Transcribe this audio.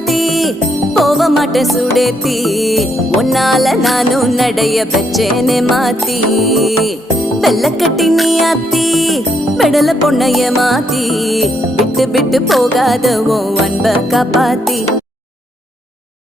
மாத்தி போக மாட்டேன் சுடேத்தி உன்னால நானும் நடைய பெச்சேனே மாத்தி வெள்ளக்கட்டி நீ ஆத்தி பெடல பொண்ணைய மாத்தி விட்டு விட்டு போகாத உன் அன்ப காப்பாத்தி